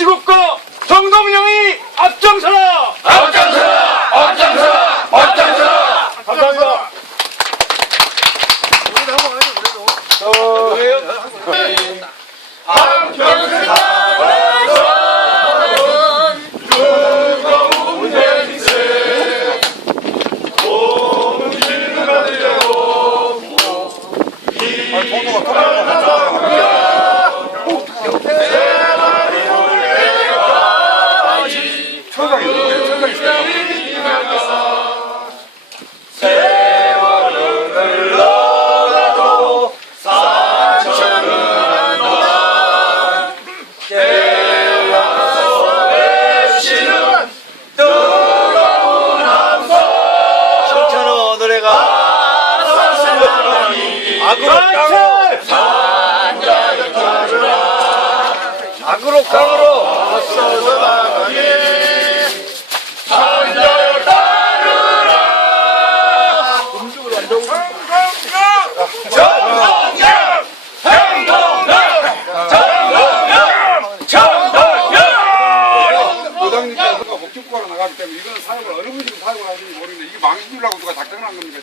복지국가 정동영이 앞장서라! 앞장서라! 앞장서라! 앞장서라! 감사합니다. 천천호 노래가 마찰! 악으로 강으로 정동영! 정동영! 정동영! 부장님께서 목축구하러 나가기 때문에 이거는 사용을 어느 분이 사용을 하는지 모르겠는데 이게 망신주려고 누가 작정을 한 겁니까?